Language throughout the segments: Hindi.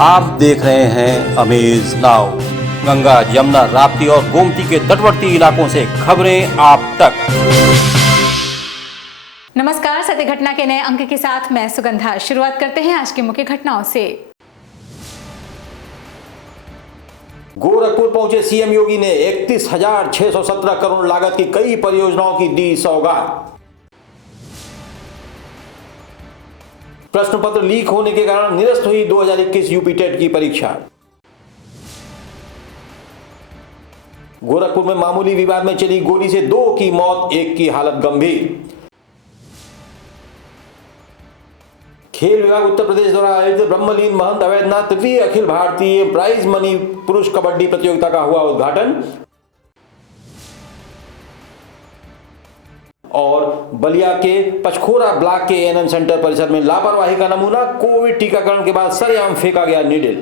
आप देख रहे हैं अमेज नाउ। गंगा, यमुना, राप्ती और गोमती के तटवर्ती इलाकों से खबरें आप तक। नमस्कार, सत्य घटना के नए अंक के साथ मैं सुगंधा। शुरुआत करते हैं आज की मुख्य घटनाओं से। गोरखपुर पहुंचे सीएम योगी ने 31,617 करोड़ लागत की कई परियोजनाओं की दी सौगात। प्रश्न पत्र लीक होने के कारण निरस्त हुई 2021 यूपी टेट की परीक्षा। गोरखपुर में मामूली विवाद में चली गोली से 2 की मौत, 1 की हालत गंभीर। खेल विभाग उत्तर प्रदेश द्वारा आयोजित ब्रह्मलीन महंत अवैधनाथ तृतीय अखिल भारतीय प्राइज मनी पुरुष कबड्डी प्रतियोगिता का हुआ उद्घाटन। और बलिया के पचखोरा ब्लॉक के एएनएम सेंटर परिसर में लापरवाही का नमूना, कोविड टीकाकरण के बाद सरेआम फेंका गया नीडल।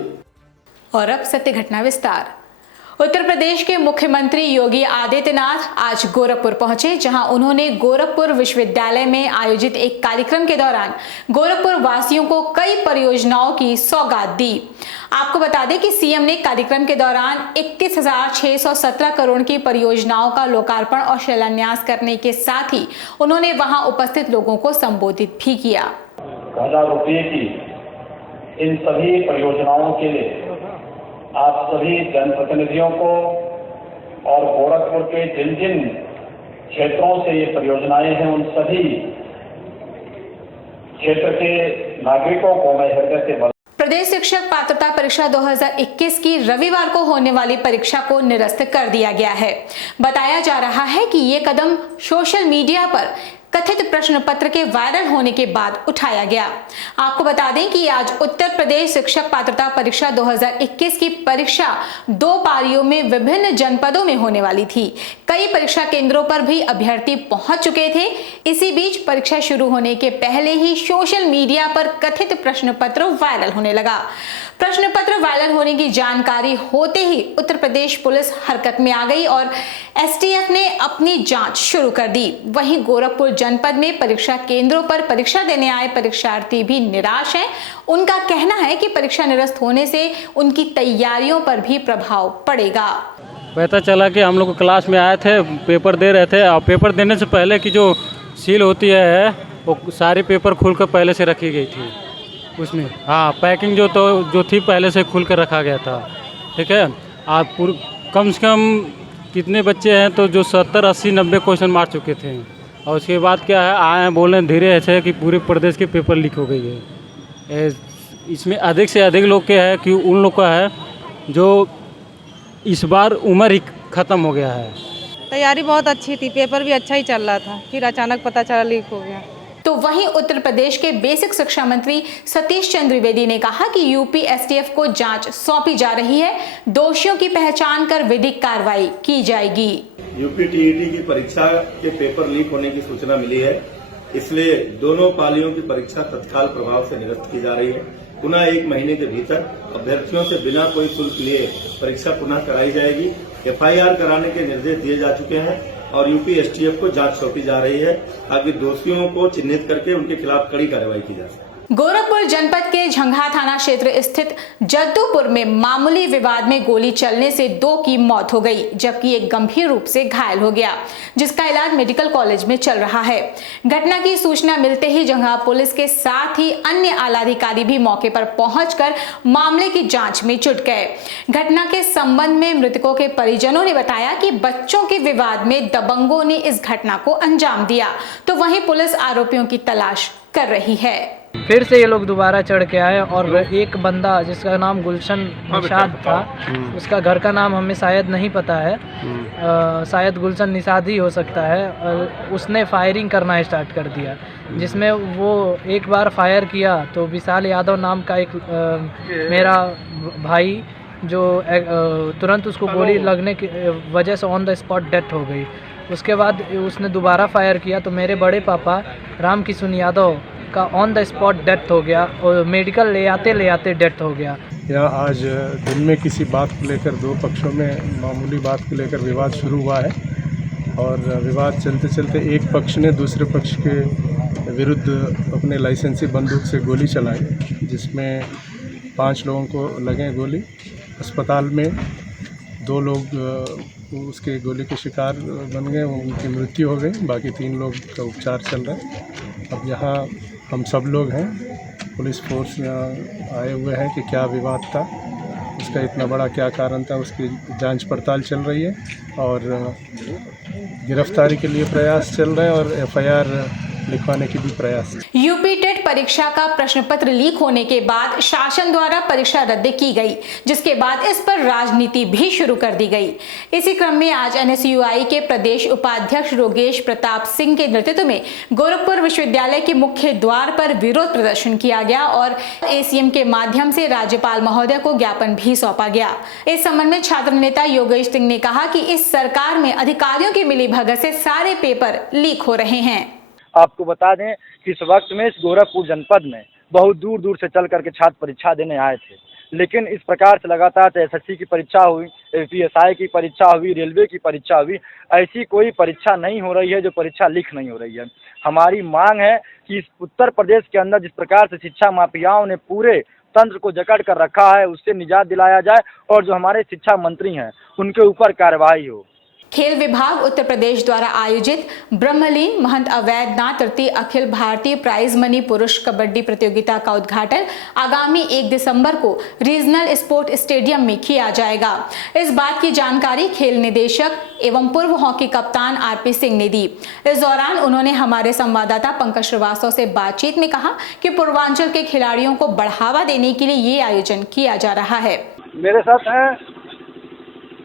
और अब सत्य घटना विस्तार। उत्तर प्रदेश के मुख्यमंत्री योगी आदित्यनाथ आज गोरखपुर पहुंचे, जहां उन्होंने गोरखपुर विश्वविद्यालय में आयोजित एक कार्यक्रम के दौरान गोरखपुर वासियों को कई परियोजनाओं की सौगात दी। आपको बता दें कि सीएम ने कार्यक्रम के दौरान 31,617 करोड़ की परियोजनाओं का लोकार्पण और शिलान्यास करने के साथ ही उन्होंने वहां उपस्थित लोगों को संबोधित भी किया। 1,000 रुपये की इन सभी परियोजनाओं के लिए आप सभी जनप्रतिनिधियों को और गोरखपुर के जिन जिन क्षेत्रों से ये परियोजनाएं हैं उन सभी क्षेत्र के नागरिकों को मैं हृदय से प्रदेश शिक्षक पात्रता परीक्षा 2021 की रविवार को होने वाली परीक्षा को निरस्त कर दिया गया है। बताया जा रहा है कि ये कदम सोशल मीडिया पर कथित प्रश्न पत्र के वायरल होने के बाद उठाया गया। आपको बता दें कि आज उत्तर प्रदेश शिक्षक पात्रता परीक्षा 2021 की परीक्षा 2 पारियों में विभिन्न जनपदों में होने वाली थी। कई परीक्षा केंद्रों पर भी अभ्यर्थी पहुंच चुके थे। इसी बीच परीक्षा शुरू होने के पहले ही सोशल मीडिया पर कथित प्रश्न पत्र वायरल होने लगा। प्रश्न पत्र वायरल होने की जानकारी होते ही उत्तर प्रदेश पुलिस हरकत में आ गई और एसटीएफ ने अपनी जांच शुरू कर दी। वहीं गोरखपुर जनपद में परीक्षा केंद्रों पर परीक्षा देने आए परीक्षार्थी भी निराश हैं। उनका कहना है कि परीक्षा निरस्त होने से उनकी तैयारियों पर भी प्रभाव पड़ेगा। पता चला कि हम लोग क्लास में आए थे, पेपर दे रहे थे और पेपर देने से पहले की जो सील होती है वो सारे पेपर खुलकर पहले से रखी गई थी उसमें। हाँ, पैकिंग जो थी पहले से खुल कर रखा गया था। ठीक है, आप कम से कम कितने बच्चे हैं तो जो 70, 80, 90 क्वेश्चन मार चुके थे। और उसके बाद क्या है, आए हैं बोल रहे धीरे ऐसे कि पूरे प्रदेश के पेपर लीक हो गई है। इसमें अधिक से अधिक लोग क्या है कि उन लोग का है जो इस बार उम्र ही ख़त्म हो गया है। तैयारी बहुत अच्छी थी, पेपर भी अच्छा ही चल रहा था, फिर अचानक पता चला लीक हो गया। तो वहीं उत्तर प्रदेश के बेसिक शिक्षा मंत्री सतीश चंद्र द्विवेदी ने कहा कि यूपी एसटीएफ को जांच सौंपी जा रही है। दोषियों की पहचान कर विधिक कार्रवाई की जाएगी। यूपी टीईटी की परीक्षा के पेपर लीक होने की सूचना मिली है, इसलिए दोनों पालियों की परीक्षा तत्काल प्रभाव से निरस्त की जा रही है। पुनः 1 महीने के भीतर अभ्यर्थियों से बिना कोई शुल्क लिए परीक्षा पुनः कराई जाएगी। एफआईआर कराने के निर्देश दिए जा चुके हैं और यूपी एसटीएफ को जांच सौंपी जा रही है ताकि दोषियों को चिन्हित करके उनके खिलाफ कड़ी कार्रवाई की जा सके। गोरखपुर जनपद के झंघा थाना क्षेत्र स्थित जद्दूपुर में मामूली विवाद में गोली चलने से 2 की मौत हो गई, जबकि एक गंभीर रूप से घायल हो गया, जिसका इलाज मेडिकल कॉलेज में चल रहा है। घटना की सूचना मिलते ही झंघा पुलिस के साथ ही अन्य आलाधिकारी भी मौके पर पहुंचकर मामले की जांच में जुट गए। घटना के संबंध में मृतकों के परिजनों ने बताया कि बच्चों के विवाद में दबंगों ने इस घटना को अंजाम दिया, तो वहीं पुलिस आरोपियों की तलाश कर रही है। फिर से ये लोग दोबारा चढ़ के आए और एक बंदा जिसका नाम गुलशन निषाद था, उसका घर का नाम हमें शायद नहीं पता है, शायद गुलशन निषाद ही हो सकता है। उसने फायरिंग करना स्टार्ट कर दिया, जिसमें वो एक बार फायर किया तो विशाल यादव नाम का एक मेरा भाई जो तुरंत उसको गोली लगने की वजह से ऑन द स्पॉट डेथ हो गई। उसके बाद उसने दोबारा फायर किया तो मेरे बड़े पापा राम किशन यादव का ऑन द स्पॉट डेथ हो गया और मेडिकल ले आते डेथ हो गया। यहाँ आज दिन में किसी बात को लेकर 2 पक्षों में मामूली बात को लेकर विवाद शुरू हुआ है और विवाद चलते चलते एक पक्ष ने दूसरे पक्ष के विरुद्ध अपने लाइसेंसी बंदूक से गोली चलाई, जिसमें 5 लोगों को लगे गोली। अस्पताल में 2 लोग उसके गोली के शिकार बन गए, उनकी मृत्यु हो गई। बाकी 3 लोग का उपचार चल रहा है। अब यहाँ हम सब लोग हैं, पुलिस फोर्स यहाँ आए हुए हैं कि क्या विवाद था, उसका इतना बड़ा क्या कारण था, उसकी जांच पड़ताल चल रही है और गिरफ्तारी के लिए प्रयास चल रहे हैं और एफआईआर लिखवाने की भी प्रयास। यूपी टेट परीक्षा का प्रश्न पत्र लीक होने के बाद शासन द्वारा परीक्षा रद्द की गई, जिसके बाद इस पर राजनीति भी शुरू कर दी गई। इसी क्रम में आज एनएसयूआई के प्रदेश उपाध्यक्ष योगेश प्रताप सिंह के नेतृत्व में गोरखपुर विश्वविद्यालय के मुख्य द्वार पर विरोध प्रदर्शन किया गया और एसीएम के माध्यम से राज्यपाल महोदय को ज्ञापन भी सौंपा गया। इस संबंध में छात्र नेता योगेश सिंह ने कहा कि इस सरकार में अधिकारियों की मिलीभगत से सारे पेपर लीक हो रहे हैं। आपको बता दें कि इस वक्त में इस गोरखपुर जनपद में बहुत दूर दूर से चल करके छात्र परीक्षा देने आए थे, लेकिन इस प्रकार से लगातार एसएससी की परीक्षा हुई, पीएसआई की परीक्षा हुई, रेलवे की परीक्षा हुई, ऐसी कोई परीक्षा नहीं हो रही है जो परीक्षा लीक नहीं हो रही है। हमारी मांग है कि इस उत्तर प्रदेश के अंदर जिस प्रकार से शिक्षा माफियाओं ने पूरे तंत्र को जकड़ कर रखा है, उससे निजात दिलाया जाए और जो हमारे शिक्षा मंत्री हैं उनके ऊपर कार्रवाई हो। खेल विभाग उत्तर प्रदेश द्वारा आयोजित ब्रह्मलीन महंत अवैधनाथ तृतीय अखिल भारतीय प्राइज मनी पुरुष कबड्डी प्रतियोगिता का उद्घाटन आगामी 1 दिसंबर को रीजनल स्पोर्ट स्टेडियम में किया जाएगा। इस बात की जानकारी खेल निदेशक एवं पूर्व हॉकी कप्तान आरपी सिंह ने दी। इस दौरान उन्होंने हमारे संवाददाता पंकज श्रीवास्तव से बातचीत में कहा कि पूर्वांचल के खिलाड़ियों को बढ़ावा देने के लिए ये आयोजन किया जा रहा है। मेरे साथ हैं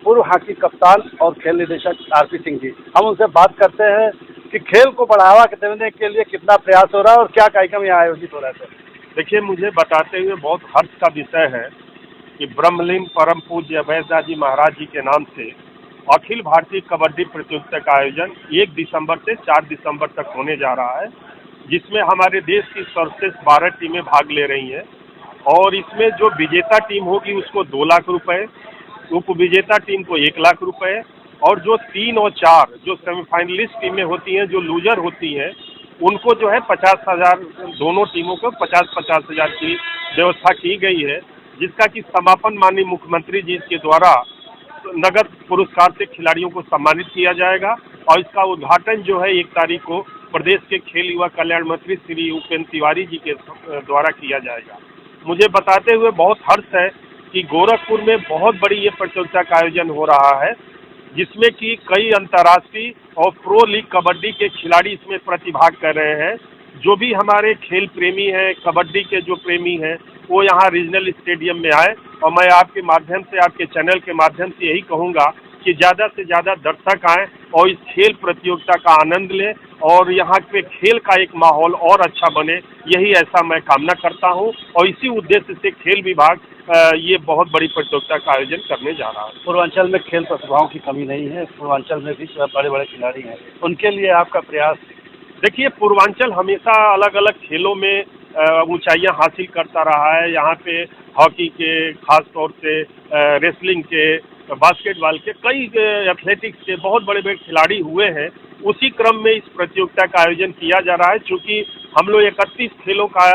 पूर्व हॉकी कप्तान और खेल निदेशक आरपी सिंह जी। हम उनसे बात करते हैं कि खेल को बढ़ावा देने के लिए कितना प्रयास हो रहा है और क्या कार्यक्रम यहाँ आयोजित हो रहा है। देखिए, मुझे बताते हुए बहुत हर्ष का विषय है कि ब्रह्मलीन परम पूज्य अवैधनाथ जी महाराज जी के नाम से अखिल भारतीय कबड्डी प्रतियोगिता का आयोजन 1 दिसंबर से 4 दिसंबर तक होने जा रहा है, जिसमें हमारे देश की सर्वश्रेष्ठ 12 टीमें भाग ले रही हैं और इसमें जो विजेता टीम होगी उसको 2 लाख रुपए, उप विजेता टीम को 1 लाख रुपए और जो 3 और 4 जो सेमीफाइनलिस्ट टीमें होती हैं, जो लूजर होती हैं, उनको जो है 50,000, दोनों टीमों को 50-50 हज़ार की व्यवस्था की गई है, जिसका कि समापन माननीय मुख्यमंत्री जी के द्वारा नगद पुरस्कार से खिलाड़ियों को सम्मानित किया जाएगा और इसका उद्घाटन जो है 1 तारीख को प्रदेश के खेल युवा कल्याण मंत्री श्री उपेंद्र तिवारी जी के द्वारा किया जाएगा। मुझे बताते हुए बहुत हर्ष है कि गोरखपुर में बहुत बड़ी ये प्रतियोगिता का आयोजन हो रहा है, जिसमें कि कई अंतर्राष्ट्रीय और प्रो लीग कबड्डी के खिलाड़ी इसमें प्रतिभाग कर रहे हैं। जो भी हमारे खेल प्रेमी हैं, कबड्डी के जो प्रेमी हैं, वो यहाँ रीजनल स्टेडियम में आए और मैं आपके माध्यम से, आपके चैनल के माध्यम से यही कहूँगा कि ज़्यादा से ज़्यादा दर्शक आएँ और इस खेल प्रतियोगिता का आनंद लें और यहाँ पे खेल का एक माहौल और अच्छा बने, यही ऐसा मैं कामना करता हूँ और इसी उद्देश्य से खेल विभाग ये बहुत बड़ी प्रतियोगिता का आयोजन करने जा रहा है। पूर्वांचल में खेल प्रतिभाओं की कमी नहीं है, पूर्वांचल में भी बड़े बड़े खिलाड़ी हैं, उनके लिए आपका प्रयास? देखिए, पूर्वांचल हमेशा अलग अलग खेलों में ऊंचाइयां हासिल करता रहा है। यहाँ पे हॉकी के, खास तौर से रेसलिंग के, बास्केटबॉल के, कई एथलेटिक्स के बहुत बड़े बड़े खिलाड़ी हुए हैं। उसी क्रम में इस प्रतियोगिता का आयोजन किया जा रहा है। चूँकि हम लोग 31 खेलों का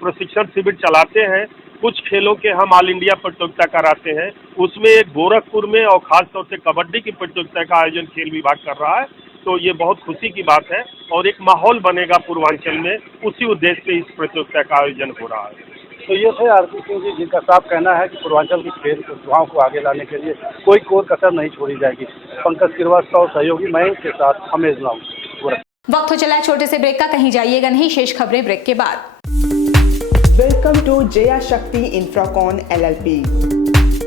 प्रशिक्षण शिविर चलाते हैं, कुछ खेलों के हम ऑल इंडिया प्रतियोगिता कराते हैं, उसमें एक गोरखपुर में और खास तौर से कबड्डी की प्रतियोगिता का आयोजन खेल विभाग कर रहा है। तो ये बहुत खुशी की बात है और एक माहौल बनेगा पूर्वांचल में, उसी उद्देश्य से इस प्रतियोगिता का आयोजन हो रहा है। तो ये थे आरपी सिंह जी, जिनका साफ कहना है कि पूर्वांचल की खेल प्रतिभाओं को आगे लाने के लिए कोई कोर कसर नहीं छोड़ी जाएगी। पंकज श्रीवास्तव, सहयोगी मैं के साथ हमें वक्त हो चला है छोटे से ब्रेक का, कहीं जाइएगा नहीं, शेष खबरें ब्रेक के बाद। वेलकम टू जया शक्ति इंफ्राकॉन LLP।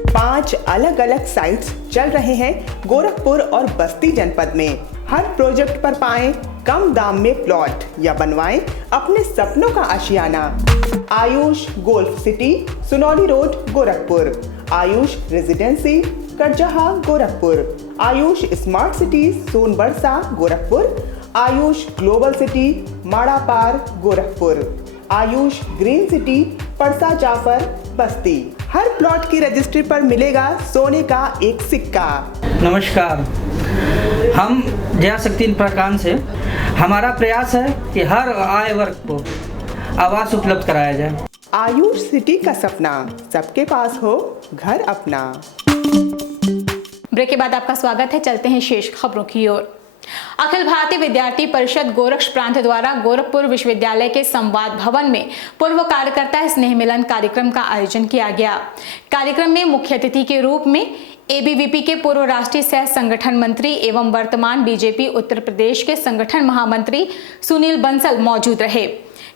5 अलग अलग साइट्स चल रहे हैं गोरखपुर और बस्ती जनपद में। हर प्रोजेक्ट पर पाएं कम दाम में प्लॉट या बनवाएं अपने सपनों का आशियाना। Ayush Golf City, Sunauli Road, Gorakhpur. Ayush Residency, Karjaha, Gorakhpur. Ayush Smart City, Sonbarsa, Gorakhpur. Ayush Global City, Marapar, Gorakhpur. Ayush Green City, Parsa Jafar, Basti. हर प्लॉट की रजिस्ट्री पर मिलेगा सोने का एक सिक्का। नमस्कार, हम जया शक्ति इंफ्राकॉन से, हमारा प्रयास है कि हर आय वर्ग को आवास उपलब्ध कराया जाए। आयुष सिटी का सपना, सबके पास हो घर अपना। ब्रेक के बाद आपका स्वागत है। चलते हैं शेष खबरों की ओर। अखिल भारतीय विद्यार्थी परिषद गोरक्ष प्रांत द्वारा गोरखपुर विश्वविद्यालय के संवाद भवन में पूर्व कार्यकर्ता स्नेह मिलन कार्यक्रम का आयोजन किया गया। कार्यक्रम में मुख्य अतिथि के रूप में एबीवीपी के पूर्व राष्ट्रीय सह संगठन मंत्री एवं वर्तमान बीजेपी उत्तर प्रदेश के संगठन महामंत्री सुनील बंसल मौजूद रहे।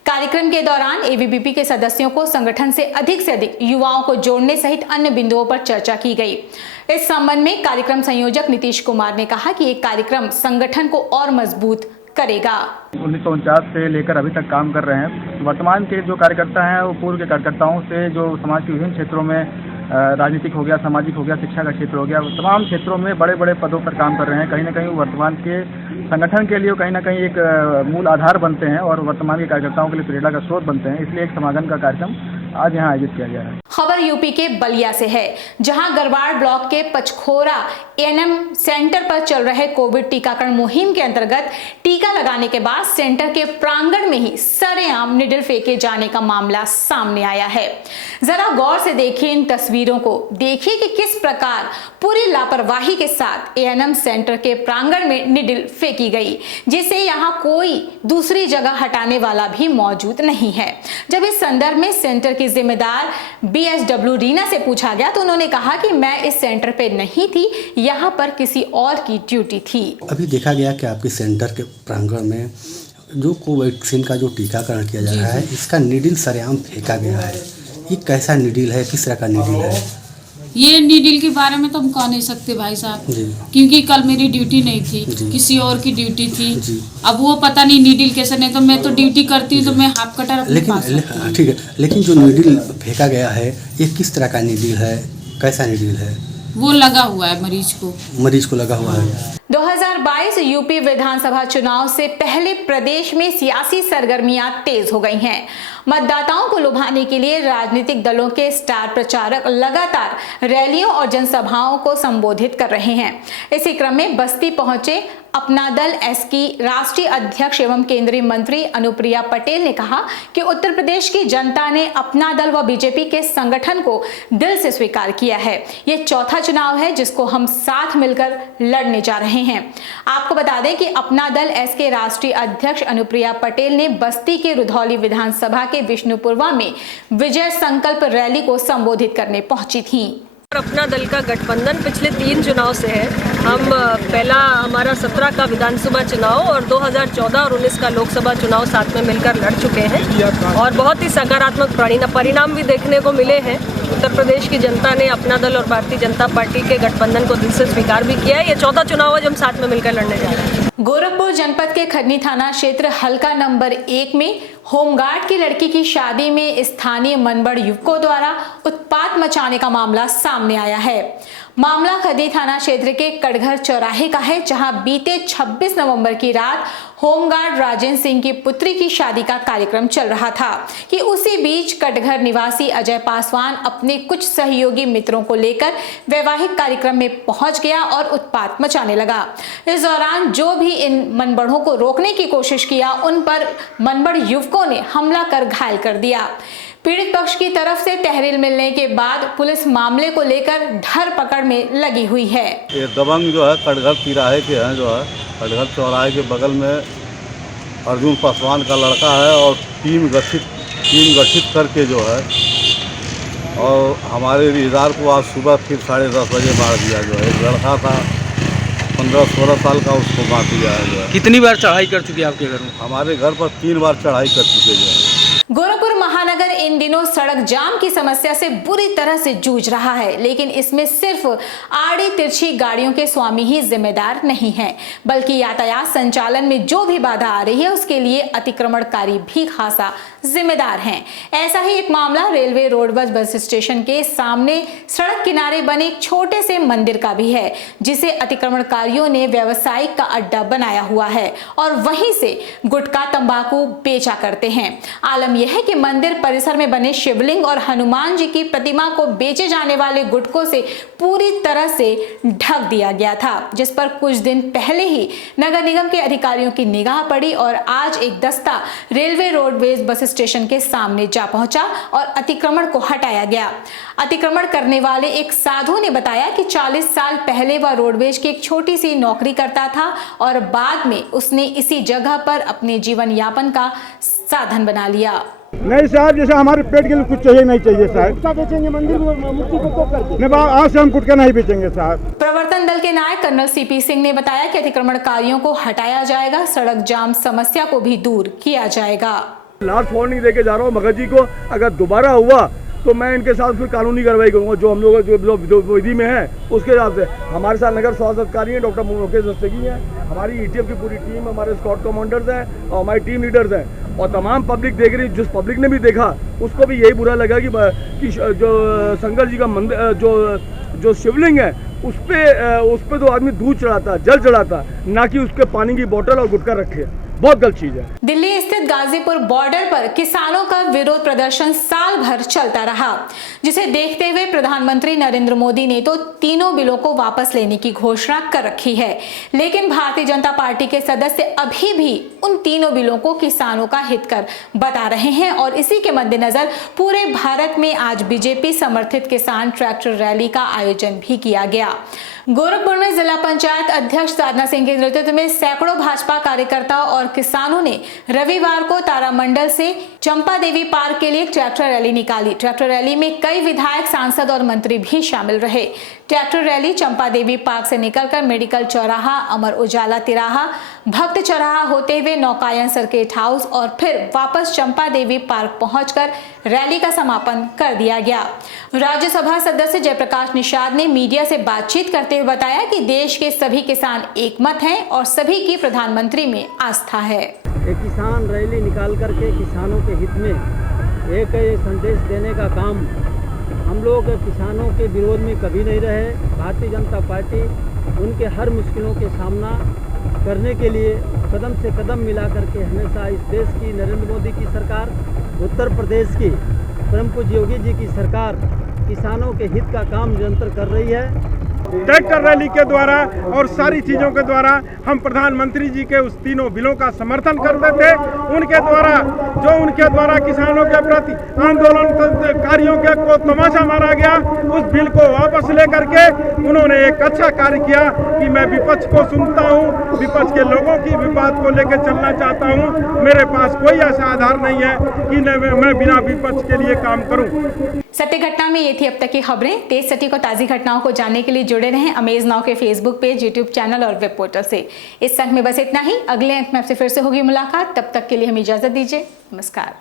कार्यक्रम के दौरान एबीवीपी के सदस्यों को संगठन से अधिक युवाओं को जोड़ने सहित अन्य बिंदुओं पर चर्चा की गई। इस संबंध में कार्यक्रम संयोजक नीतीश कुमार ने कहा कि ये कार्यक्रम संगठन को और मजबूत करेगा। 1949 से लेकर अभी तक काम कर रहे हैं। वर्तमान के जो कार्यकर्ता हैं वो पूर्व के कार्यकर्ताओं से जो समाज के विभिन्न क्षेत्रों में राजनीतिक हो गया, सामाजिक हो गया, शिक्षा का क्षेत्र हो गया, तमाम क्षेत्रों में बड़े बड़े पदों पर काम कर रहे हैं। कहीं ना कहीं वर्तमान के संगठन के लिए कहीं ना कहीं एक मूल आधार बनते हैं और वर्तमान के कार्यकर्ताओं के लिए प्रेरणा का स्रोत बनते हैं। इसलिए एक समागम का कार्यक्रम आज यहाँ आयोजित किया गया है। खबर यूपी के बलिया से है, जहां गरवाड़ ब्लॉक के पचखोरा एएनएम सेंटर पर चल रहे कोविड टीकाकरण मुहिम के अंतर्गत टीका लगाने के बाद सेंटर के प्रांगण में ही सरेआम निडल फेंके जाने का मामला सामने आया है। जरा गौर से देखिए इन तस्वीरों को, देखिए कि किस प्रकार पूरी लापरवाही के साथ एएनएम सेंटर के प्रांगण में निडल फेंकी गई, जिसे यहाँ कोई दूसरी जगह हटाने वाला भी मौजूद नहीं है। जब इस संदर्भ में सेंटर की जिम्मेदार बीएसडब्ल्यू रीना से पूछा गया तो उन्होंने कहा कि मैं इस सेंटर पे नहीं थी, यहाँ पर किसी और की ड्यूटी थी। अभी देखा गया कि आपके सेंटर के प्रांगण में जो कोवैक्सीन का जो टीकाकरण किया जा रहा है, इसका नीडल सरेआम फेंका गया है। ये कैसा नीडल है, किस तरह का नीडल है? ये नीडल के बारे में तो हम कह नहीं सकते भाई साहब, क्योंकि कल मेरी ड्यूटी नहीं थी, किसी और की ड्यूटी थी। अब वो पता नहीं नीडल कैसे, नहीं तो मैं तो ड्यूटी करती हूँ तो मैं हाफ कटर अपने पास रखती हूँ। ठीक है, लेकिन जो नीडल फेंका गया है ये किस तरह का नीडल है, कैसा नीडल है? वो लगा हुआ है मरीज को लगा हुआ है। 2022 यूपी विधानसभा चुनाव से पहले प्रदेश में सियासी सरगर्मियां तेज हो गई हैं। मतदाताओं को लुभाने के लिए राजनीतिक दलों के स्टार प्रचारक लगातार रैलियों और जनसभाओं को संबोधित कर रहे हैं। इसी क्रम में बस्ती पहुंचे अपना दल एस की राष्ट्रीय अध्यक्ष एवं केंद्रीय मंत्री अनुप्रिया पटेल ने कहा कि उत्तर प्रदेश की जनता ने अपना दल व बीजेपी के संगठन को दिल से स्वीकार किया है। ये चौथा चुनाव है जिसको हम साथ मिलकर लड़ने जा रहे हैं। आपको बता दें कि अपना दल एस के राष्ट्रीय अध्यक्ष अनुप्रिया पटेल ने बस्ती के रुधौली विधानसभा के विष्णुपुरवा में विजय संकल्प रैली को संबोधित करने पहुंची थी। अपना दल का गठबंधन पिछले 3 चुनाव से है। हम पहला हमारा 17 का विधानसभा चुनाव और 2014 और 19 का लोकसभा चुनाव साथ में मिलकर लड़ चुके हैं और बहुत ही सकारात्मक परिणाम भी देखने को मिले हैं। उत्तर प्रदेश की जनता ने अपना दल और भारतीय जनता पार्टी के गठबंधन को दिल से स्वीकार भी किया है। ये चौथा चुनाव है जो हम साथ में मिलकर लड़ने जा रहे हैं। गोरखपुर जनपद के खरनी थाना क्षेत्र हल्का नंबर 1 में होमगार्ड की लड़की की शादी में स्थानीय मनबड़ युवकों द्वारा उत्पात मचाने का मामला सामने आया है। मामला खरनी थाना क्षेत्र के कटघर चौराहे का है, जहां बीते 26 नवंबर की रात होमगार्ड राजेंद्र सिंह की पुत्री की शादी का कार्यक्रम चल रहा था कि उसी बीच कटघर निवासी अजय पासवान अपने कुछ सहयोगी मित्रों को लेकर वैवाहिक कार्यक्रम में पहुंच गया और उत्पात मचाने लगा। इस दौरान जो भी इन मनबड़ों को रोकने की कोशिश किया, उन पर मनबड़ युवकों ने हमला कर घायल कर दिया। पीड़ित पक्ष की तरफ से तहरीर मिलने के बाद पुलिस मामले को लेकर धरपकड़ में लगी हुई है। ये दबंग जो है कटघर तिराहे के हैं, जो है कटघर चौराहे के बगल में अर्जुन पासवान का लड़का है और टीम गठित करके जो है और हमारे रिश्तेदार को आज सुबह फिर 10:30 बजे मार दिया। जो है एक लड़का था 15-16 साल का, उसको मार दिया है। जो है कितनी बार चढ़ाई कर चुकी है आपके घर में? हमारे घर पर 3 बार चढ़ाई कर चुके जो है। गोरखपुर महानगर इन दिनों सड़क जाम की समस्या से बुरी तरह से जूझ रहा है, लेकिन इसमें सिर्फ आड़ी तिरछी गाड़ियों के स्वामी ही जिम्मेदार नहीं हैं, बल्कि यातायात संचालन में जो भी बाधा आ रही है उसके लिए अतिक्रमणकारी भी खासा जिम्मेदार हैं। ऐसा ही एक मामला रेलवे रोडवेज बस स्टेशन के सामने सड़क किनारे बने एक छोटे से मंदिर का भी है, जिसे अतिक्रमणकारियों ने व्यवसायिक का अड्डा बनाया हुआ है और वहीं से गुटखा तंबाकू बेचा करते हैं। आलम यह है कि मंदिर परिसर में बने शिवलिंग और हनुमान जी की प्रतिमा को बेचे जाने वाले गुटकों से पूरी तरह से ढक दिया गया था, जिस पर कुछ दिन पहले ही नगर निगम के अधिकारियों की निगाह पड़ी और आज एक दस्ता रेलवे रोडवेज बस स्टेशन के सामने जा पहुंचा और अतिक्रमण को हटाया गया। अतिक्रमण करने वाले एक साधु ने बताया कि 40 साल पहले वह रोडवेज की एक छोटी सी नौकरी करता था और बाद में उसने इसी जगह पर अपने जीवन यापन का साधन बना लिया। नहीं साहब, जैसे हमारे पेट के लिए कुछ चाहिए नहीं चाहिए साहब, बेचेंगे मंदिर मूर्ति को करके नहीं, आज से हम गुटखा नहीं बेचेंगे साहब। प्रवर्तन दल के नायक कर्नल सीपी सिंह ने बताया कि अतिक्रमणकारियों को हटाया जाएगा, सड़क जाम समस्या को भी दूर किया जाएगा। लास्ट वार्निंग देके जा रहा हूँ मगध जी को, अगर दोबारा हुआ तो मैं इनके साथ फिर कानूनी कार्रवाई करूंगा, जो हम लोग जो विधि में है उसके हिसाब से। हमारे साथ नगर स्वास्थ्य अधिकारी हैं डॉक्टर मुकेश दस्तगी हैं, हमारी ईटीएफ की पूरी टीम, हमारे स्क्वाड कमांडर्स हैं और हमारी टीम लीडर्स हैं, और तमाम पब्लिक देख रही। जिस पब्लिक ने भी देखा उसको भी यही बुरा लगा कि जो शंकर जी का मंदिर जो शिवलिंग है उस पे तो आदमी दूध चढ़ाता, जल चढ़ाता, ना कि उसके पानी की बोतल और गुटखा रखे। बहुत गलत चीज है। दिल्ली स्थित गाजीपुर बॉर्डर पर किसानों का विरोध प्रदर्शन साल भर चलता रहा, जिसे देखते हुए प्रधानमंत्री नरेंद्र मोदी ने तो तीनों बिलों को वापस लेने की घोषणा कर रखी है, लेकिन भारतीय जनता पार्टी के सदस्य अभी भी उन तीनों बिलों को किसानों का हितकर बता रहे हैं। और इसी के मद्देनजर पूरे भारत में आज बीजेपी समर्थित किसान ट्रैक्टर रैली का आयोजन भी किया गया। गोरखपुर में जिला पंचायत अध्यक्ष साधना सिंह के नेतृत्व में सैकड़ों भाजपा कार्यकर्ता और किसानों ने रविवार को तारामंडल से चंपा देवी पार्क के लिए ट्रैक्टर रैली निकाली। ट्रैक्टर रैली में कई विधायक, सांसद और मंत्री भी शामिल रहे। ट्रैक्टर रैली चंपा देवी पार्क से निकलकर मेडिकल चौराहा, अमर उजाला तिराहा, भक्त चौराहा होते हुए नौकायन सर्किट हाउस और फिर वापस चंपा देवी पार्क पहुंचकर रैली का समापन कर दिया गया। राज्यसभा सदस्य जयप्रकाश निषाद ने मीडिया से बातचीत करते हुए बताया कि देश के सभी किसान एकमत हैं और सभी की प्रधानमंत्री में आस्था है। एक किसान रैली निकाल करके किसानों के हित में एक संदेश देने का काम, हम लोग किसानों के विरोध में कभी नहीं रहे। भारतीय जनता पार्टी उनके हर मुश्किलों के सामना करने के लिए कदम से कदम मिला करके हमेशा इस देश की नरेंद्र मोदी की सरकार, उत्तर प्रदेश की परम पूज्य योगी जी की सरकार किसानों के हित का काम निरंतर कर रही है। ट्रैक्टर रैली के द्वारा और सारी चीज़ों के द्वारा हम प्रधानमंत्री जी के उस तीनों बिलों का समर्थन करते थे। उनके द्वारा किसानों के प्रति आंदोलनकारियों के को तमाशा मारा गया, उस बिल को वापस लेकर के उन्होंने एक अच्छा कार्य किया कि मैं विपक्ष को सुनता हूँ, विपक्ष के लोगों की विवाद को लेकर चलना चाहता हूँ। मेरे पास कोई ऐसा आधार नहीं है कि मैं बिना विपक्ष के लिए काम करूँ। सत्य घटना में ये थी अब तक की खबरें। तेज सटीक और ताज़ी घटनाओं को जानने के लिए जुड़े रहें अमेज नाउ के फेसबुक पेज, यूट्यूब चैनल और वेब पोर्टल से। इस अंक में बस इतना ही। अगले अंक में आपसे फिर से होगी मुलाकात। तब तक के लिए हमें इजाजत दीजिए। नमस्कार।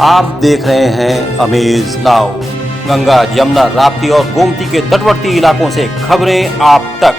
आप देख रहे हैं अमेज नाउ। गंगा, यमुना, राप्ती और गोमती के तटवर्ती इलाकों से खबरें आप तक।